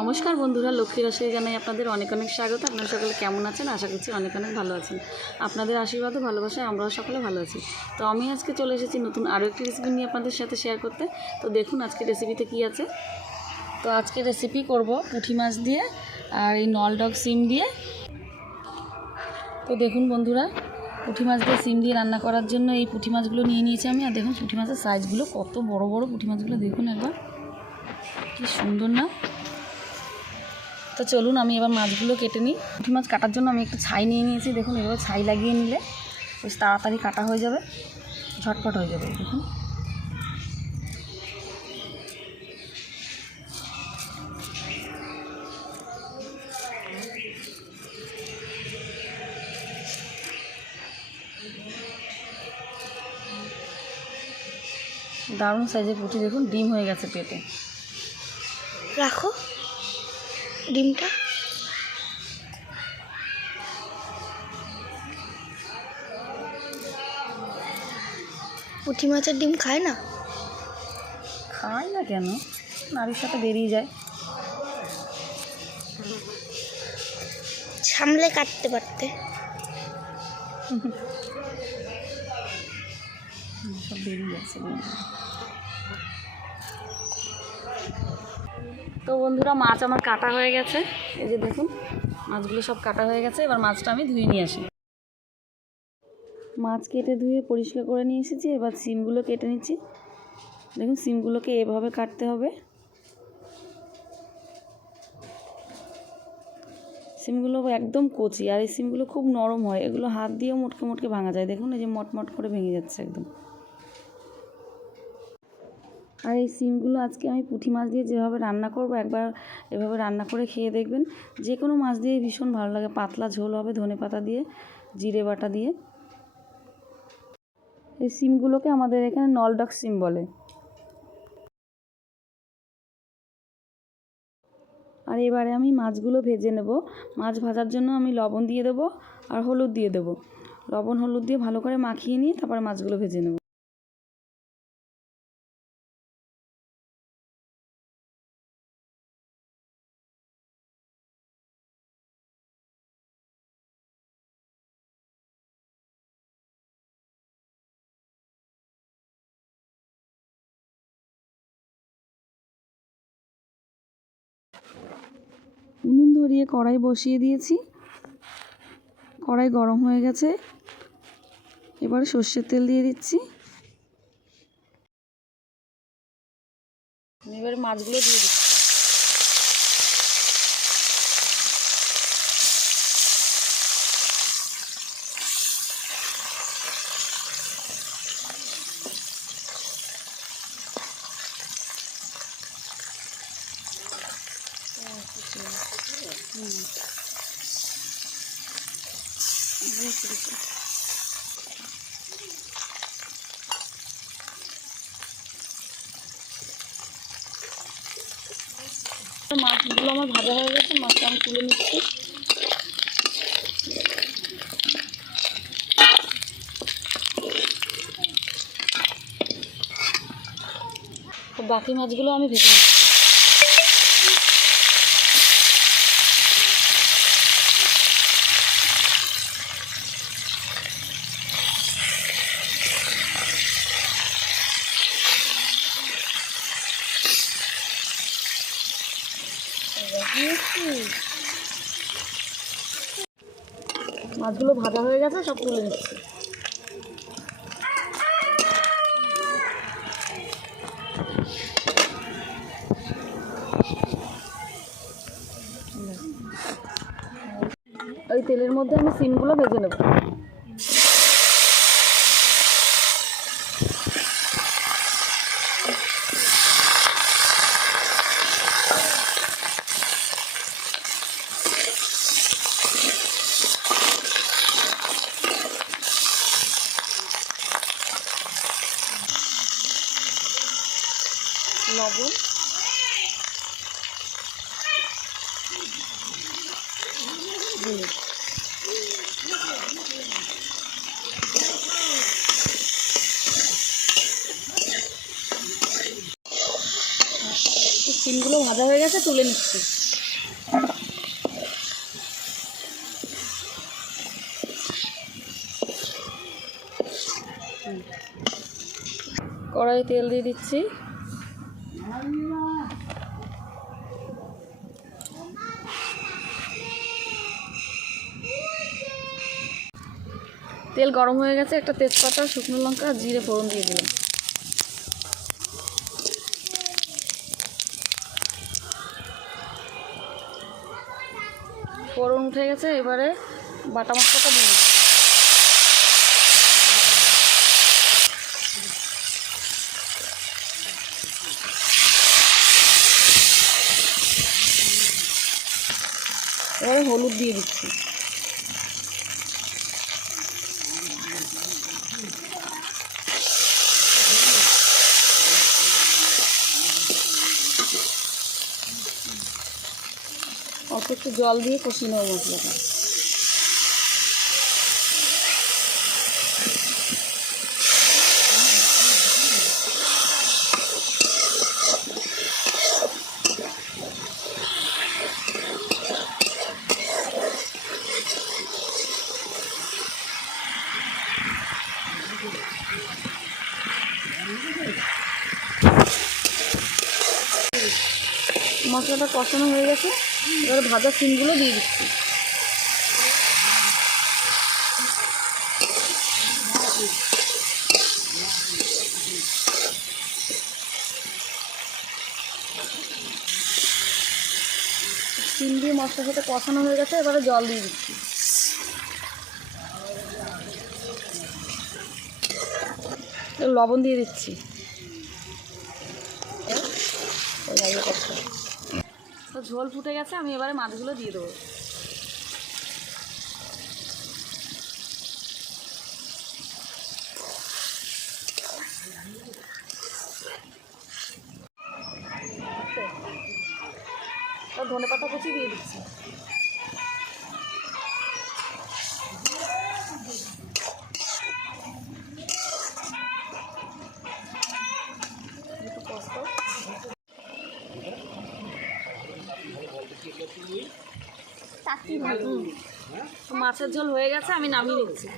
নমস্কার বন্ধুরা, লক্ষ্মী রসে জানাই আপনাদের অনেক অনেক স্বাগত। আপনারা সকলে কেমন আছেন? আশা করছি অনেক অনেক ভালো আছেন। আপনাদের আশীর্বাদ ও ভালোবাসায় আমরাও সকলে ভালো আছি। তো আমি আজকে চলে এসেছি নতুন আরও একটি রেসিপি নিয়ে আপনাদের সাথে শেয়ার করতে। তো দেখুন আজকে রেসিপিতে কী আছে। তো আজকে রেসিপি করব পুঁটি মাছ দিয়ে আর এই নলডগ সিম দিয়ে। তো দেখুন বন্ধুরা, পুঁটি মাছ দিয়ে সিম দিয়ে রান্না করার জন্য এই পুঁটি মাছগুলো নিয়ে নিয়েছি আমি। আর দেখুন পুঁটি মাছের সাইজগুলো কত বড় বড় পুঁটি মাছগুলো, দেখুন একবার কি সুন্দর না। তো চলুন আমি এবার মাছগুলো কেটে নিই। পুঁটি মাছ কাটার জন্য আমি একটু ছাই নিয়ে নিয়েছি। দেখুন এভাবে ছাই লাগিয়ে নিলে বেশ তাড়াতাড়ি কাটা হয়ে যাবে, ঝটপট হয়ে যাবে। দেখুন দারুণ সাইজের পুঁটি, দেখুন ডিম হয়ে গেছে পেটে। রাখো ডিমটা। পুঁটি মাছের ডিম খায় না? খায় না কেন, নারীর সাথে বেরিয়ে যায়। সামলে কাটতে পারতে। সব বেরিয়ে যাচ্ছে। তো বন্ধুরা, মাছ আমার কাটা হয়ে গেছে। এই যে দেখুন মাছগুলো সব কাটা হয়ে গেছে। এবার মাছটা আমি ধুয়ে নিয়ে আসি। মাছ কেটে ধুয়ে পরিষ্কার করে নিয়ে এসেছি। এবার সিমগুলো কেটে নিচ্ছি। দেখুন সিমগুলোকে এভাবে কাটতে হবে। সিমগুলো একদম কচি, আর এই সিমগুলো খুব নরম হয়, এগুলো হাত দিয়েও মোটকে মোটকে ভাঙা যায়। দেখুন এই যে মটমট করে ভেঙে যাচ্ছে একদম। আর এই সিমগুলো আজকে আমি পুঁটি মাছ দিয়ে যেভাবে রান্না করব, একবার এভাবে রান্না করে খেয়ে দেখবেন। যে কোনো মাছ দিয়ে ভীষণ ভালো লাগে। পাতলা ঝোল হবে ধনেপাতা দিয়ে, জিরে বাটা দিয়ে। এই সিমগুলোকে আমাদের এখানে নলডগ সিম বলে। আর এবারে আমি মাছগুলো ভেজে নেব। মাছ ভাজার জন্য আমি লবণ দিয়ে দেবো আর হলুদ দিয়ে দেবো। লবণ হলুদ দিয়ে ভালো করে মাখিয়ে নিয়ে তারপরে মাছগুলো ভেজে নেব। উনুন ধরিয়ে কড়াই বসিয়ে দিয়েছি। কড়াই গরম হয়ে গেছে। এবারে সর্ষের তেল দিয়ে দিচ্ছি। এবারে মাছগুলো দিয়ে দিচ্ছি। মাছগুলো আমার ভাজা হয়ে গেছে, মাছটা আমি তুলে নিচ্ছি। তো বাকি মাছগুলো আমি ভেজে নিচ্ছি। মাছগুলো ভাজা হয়ে গেছে, সব তুলে নিচ্ছি। ওই তেলের মধ্যে আমি সিমগুলো ভেজে নেব। লবণ, সিমগুলো ভাজা হয়ে গেছে, তুলে নিচ্ছি। কড়াই তেল দিয়ে দিচ্ছি। তেল গরম হয়ে গেছে, একটা তেজপাতা, শুকনো লঙ্কা আর জিরে ফোড়ন দিয়ে দিলাম। ফোড়ন উঠে গেছে, এবারে বাটা মশলাটা দিয়ে দিচ্ছি। এবারে হলুদ দিয়ে দিচ্ছি। অল্প একটু জল দিয়ে কষিয়ে নেব মশলাটা। মশলাটা কষানো হয়ে গেছে, এবারে ভাজা সিমগুলো দিয়ে দিচ্ছি। সিম দিয়ে মশলার সাথে কষানো হয়ে গেছে, এবারে জল দিয়ে দিচ্ছি। লবণ দিয়ে দিচ্ছি। তো ঝোল ফুটে গেছে, আমি এবারে মাছগুলো দিয়ে দেবো। ধনেপাতা কুচি দিয়ে দিচ্ছি। মাছের ঝোল হয়ে গেছে, আমি নামিয়ে নিচ্ছি।